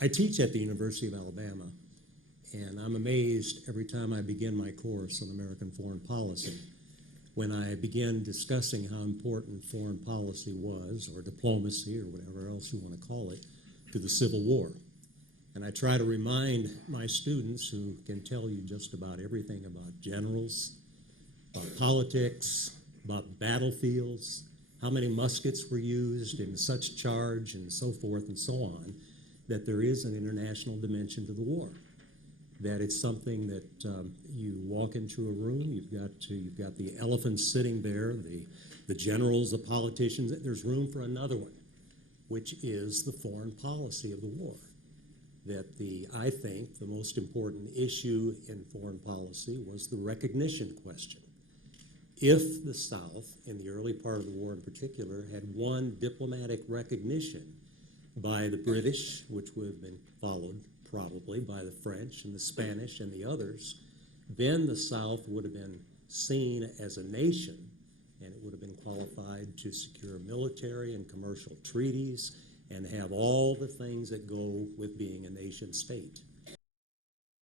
I teach at the University of Alabama, and I'm amazed every time I begin my course on American foreign policy when I begin discussing how important foreign policy was, or diplomacy, or whatever else you want to call it, to the Civil War. And I try to remind my students, who can tell you just about everything about generals, about politics, about battlefields, how many muskets were used in such charge, and so forth and so on, that there is an international dimension to the war. That it's something that you walk into a room, you've got the elephants sitting there, the generals, the politicians. There's room for another one, which is the foreign policy of the war. That I think the most important issue in foreign policy was the recognition question. If the South, in the early part of the war in particular, had won diplomatic recognition by the British, which would have been followed probably by the French and the Spanish and the others, then the South would have been seen as a nation, and it would have been qualified to secure military and commercial treaties and have all the things that go with being a nation state.